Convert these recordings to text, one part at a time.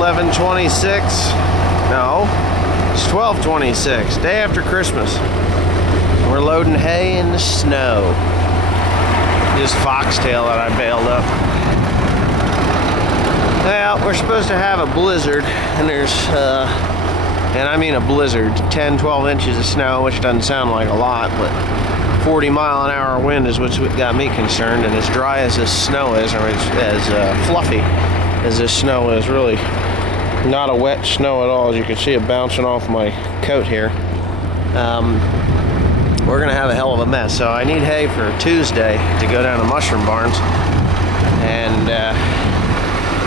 11/26. No, it's 12/26, day after Christmas. We're loading hay in the snow. Just foxtail that I baled up. Well, we're supposed to have a blizzard, and there's, and I mean a blizzard, 10, 12 inches of snow, which doesn't sound like a lot, but 40-mile-an-hour wind is what's got me concerned, and as dry as this snow is, or as fluffy as this snow is, really not a wet snow at all, as you can see it bouncing off my coat here. We're gonna have a hell of a mess. So I need hay for Tuesday to go down to Mushroom Barns, and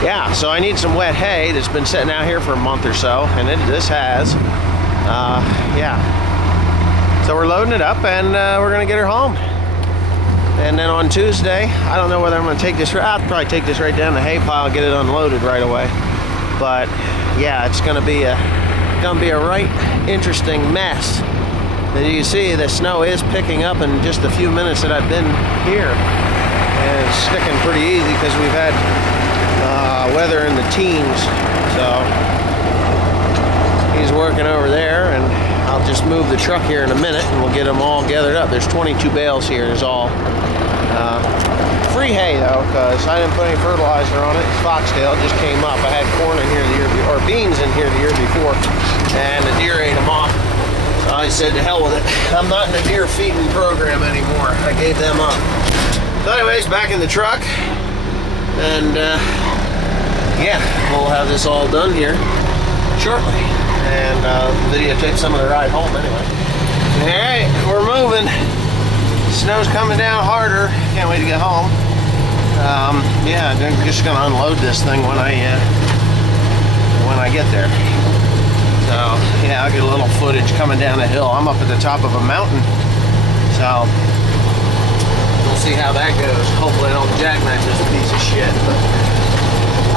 yeah, so I need some wet hay that's been sitting out here for a month or so, and this has, yeah. So we're loading it up, and we're gonna get her home. And then on Tuesday, I don't know whether I'm gonna take this, I'll probably take this right down the hay pile, get it unloaded right away. But yeah, it's gonna be a right interesting mess. As you can see, the snow is picking up in just a few minutes that I've been here. And it's sticking pretty easy because we've had weather in the teens. So he's working over there, and I'll just move the truck here in a minute and we'll get them all gathered up. There's 22 bales here is all. Free hay though, because I didn't put any fertilizer on it. It's foxtail, it just came up. I had corn in here the year before, or beans in here the year before, and the deer ate them off. So I said to hell with it. I'm not in the deer feeding program anymore. I gave them up. So anyways, back in the truck, and yeah, we'll have this all done here shortly, and videotape some of the ride home anyway. All right, we're moving. Snow's coming down harder. Can't wait to get home. Yeah, I'm just gonna unload this thing when I get there. So yeah, I'll get a little footage coming down the hill. I'm up at the top of a mountain, so we'll see how that goes. Hopefully I don't jackknife this piece of shit, but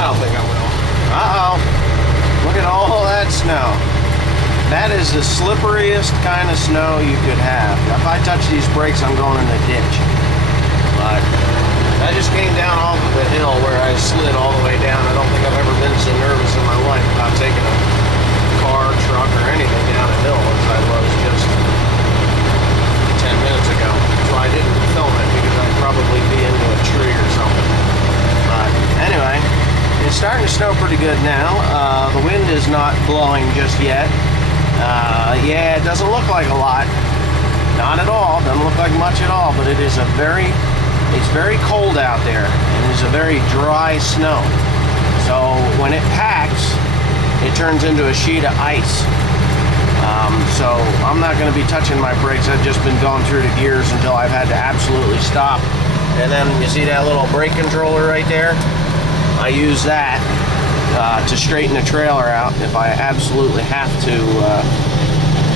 I don't think I will. Uh-oh, look at all that snow. That is the slipperiest kind of snow you could have. If I touch these brakes, I'm going in the ditch. But I just came down off of the hill where I slid all the way down. I don't think I've ever been so nervous in my life about taking a car, truck, or anything down a hill as I was just 10 minutes ago. So I didn't film it because I'd probably be into a tree or something. But anyway, it's starting to snow pretty good now. The wind is not blowing just yet. Yeah, it doesn't look like a lot. Not at all. Doesn't look like much at all, but it is it's very cold out there, and it's a very dry snow. So when it packs, it turns into a sheet of ice. So I'm not going to be touching my brakes. I've just been going through the gears until I've had to absolutely stop. And then you see that little brake controller right there? I use that to straighten the trailer out if I absolutely have to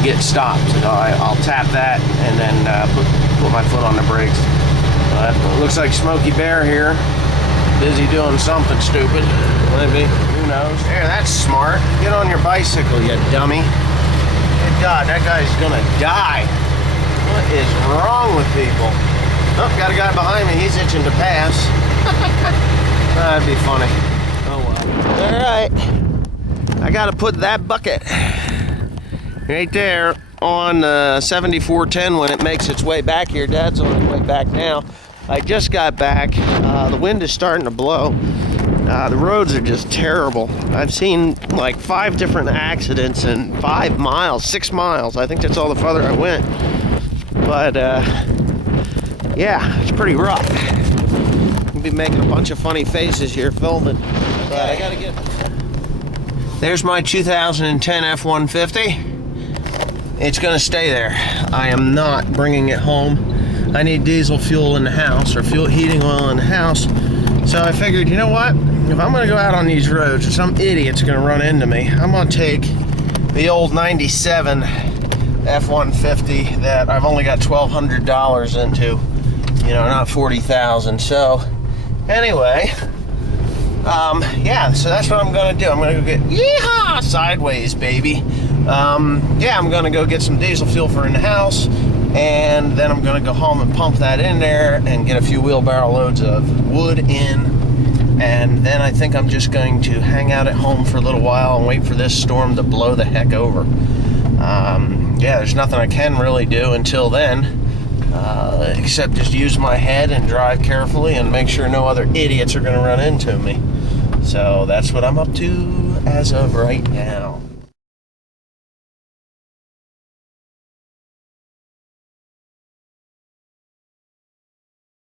get stopped. So I'll tap that and then put my foot on the brakes. But it looks like Smokey Bear here, busy doing something stupid. Maybe, who knows? There, that's smart. Get on your bicycle, you dummy. Good God, that guy's gonna die. What is wrong with people? Oh, got a guy behind me. He's itching to pass. That'd be funny. Oh well. All right. I gotta put that bucket right there on 7410 when it makes its way back here. Dad's on his way back now. I just got back. The wind is starting to blow. The roads are just terrible. I've seen like 5 different accidents in 5 miles, 6 miles. I think that's all the farther I went. But yeah, it's pretty rough. I'll be making a bunch of funny faces here filming. But I gotta get... There's my 2010 F-150. It's gonna stay there. I am not bringing it home. I need diesel fuel in the house, or fuel heating oil in the house. So I figured, you know what? If I'm gonna go out on these roads and some idiot's gonna run into me, I'm gonna take the old 97 F-150 that I've only got $1,200 into, you know, not 40,000. So anyway, yeah, so that's what I'm gonna do. I'm gonna go get, yeehaw, sideways, baby. Yeah, I'm gonna go get some diesel fuel for in the house, and then I'm gonna go home and pump that in there and get a few wheelbarrow loads of wood in, And then I think I'm just going to hang out at home for a little while and wait for this storm to blow the heck over. Yeah, there's nothing I can really do until then, except just use my head and drive carefully and make sure no other idiots are going to run into me. So that's what I'm up to as of right now.